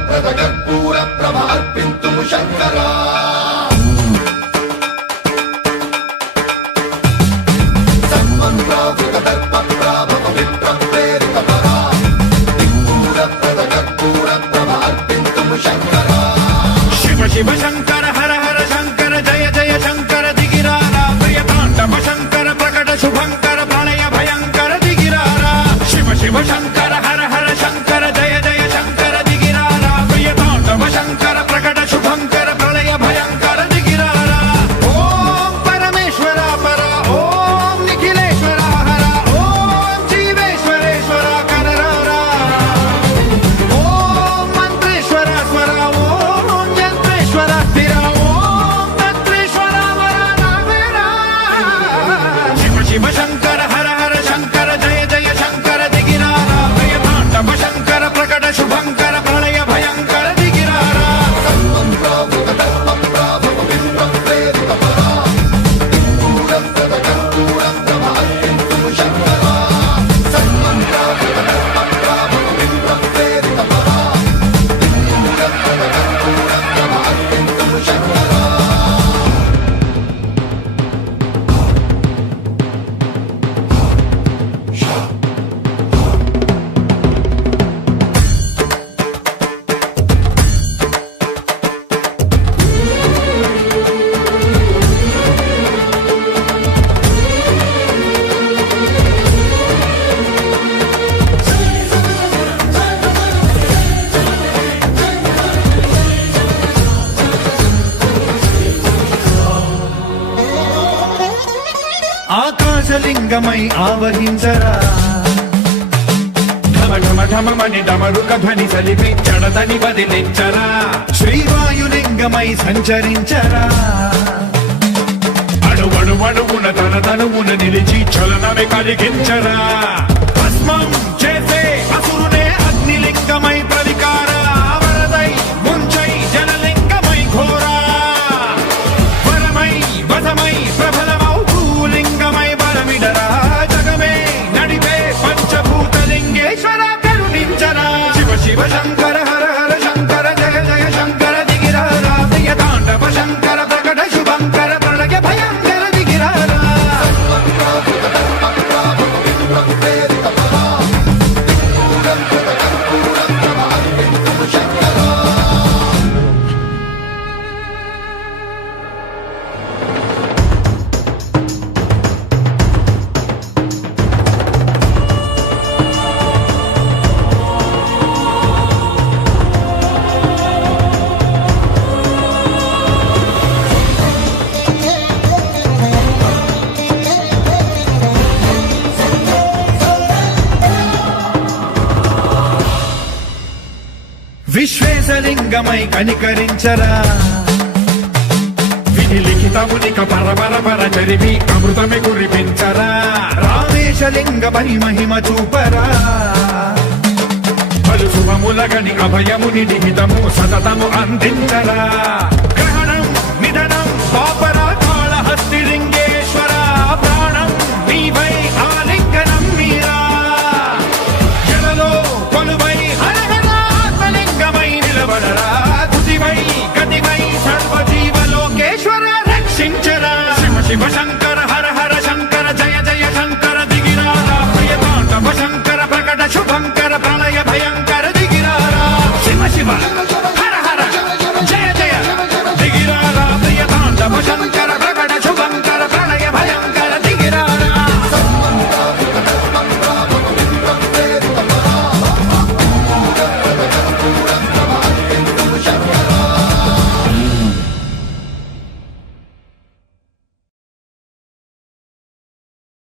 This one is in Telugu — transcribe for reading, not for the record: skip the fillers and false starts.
వరప్రద కర్పూర ప్రభ అర్పింతుము శంకరా సన్మంత్రావృత దర్ప ప్రాభవ విప్ర ప్రేరిత పరా దిక్పూరప్రద కర్పూర ప్రభ అర్పింతుము శంకరా శివ శివ శంకర హర హర శంకర జయ జయ శంకర దిగిరారా ప్రియ తాండవ శంకర ప్రకట శుభంకర ప్రళయ భయంకర దిగిరారా శివ శివ శంకర హర హర శంకర జయ జయ శంకర దిగిరారా ప్రియ తాండవ శంకర ప్రకట శుభంకర ప్రళయ భయంకర దిగిరారా ఓం పరమేశ్వర పర ఓం నిఖిలేశ్వర హర ఓం జీవేశ్వరేశ్వర కరరారా ఓం మంత్రేశ్వర స్వర ఓం యంత్రేశ్వర స్థిర ఓం తంత్రేశ్వర వర నావేరా శివ శివ శంకర హర హర శంకర జయ జయ శంకర దిగిరారా ప్రియ తాండవ శంకర ప్రకట శుభంకర ప్రళయ భయంకర దిగిరారా సన్మంత్రావృత దర్ప ప్రాభవ విప్ర ప్రేరిత పరా దిక్పూరప్రద కర్పూర ప్రభ అర్పింతుము శంకరా సన్మంత్రావృత దర్ప ప్రాభవ విప్ర ప్రేరిత పరా దిక్పూరప్రద కర్పూర ప్రభ అర్పింతుము శంకరా ఆకాశలింగమై ఆవహించరా ఢమ ఢమ ఢమమని డమరుక ధ్వని సలిపి జడదని వదిలించరా శ్రీవాయులింగమై సంచరించరా అణువణువున తన తనువున నిలిచి చలనమే కలిగించరా భస్మం చేసే అసురునే అగ్నిలింగమై ప్రవికారా వరదై ముంచై జలలింగమై ఘోరా వరమై వసమై ప్రబలమౌ భూలింగమై బలమిడరా జగమే నడిపే పంచభూతలింగేశ్వర కరుణించరా శివ శివ శంకర హర హర శంకర జయ జయ శంకర దిగిరారా ప్రియ తాండవ శంకర ప్రకట శుభంకర ప్రళయ భయంకర దిగిరారా సన్మంత్రావృత దర్ప ప్రాభవ విప్ర ప్రేరిత పరా దిక్పూరప్రద కర్పూర ప్రభ అర్పింతుము శంకరా విశ్వేశలింగమై కనికరించరా విధి లిఖితమునిక పరపర పర చరివి అమృతమి కురిపించరా రామేశలింగమై మహిమ చూపరా పలు శుభములగని అభయముని నిహితము సతతము అందించరా గ్రహ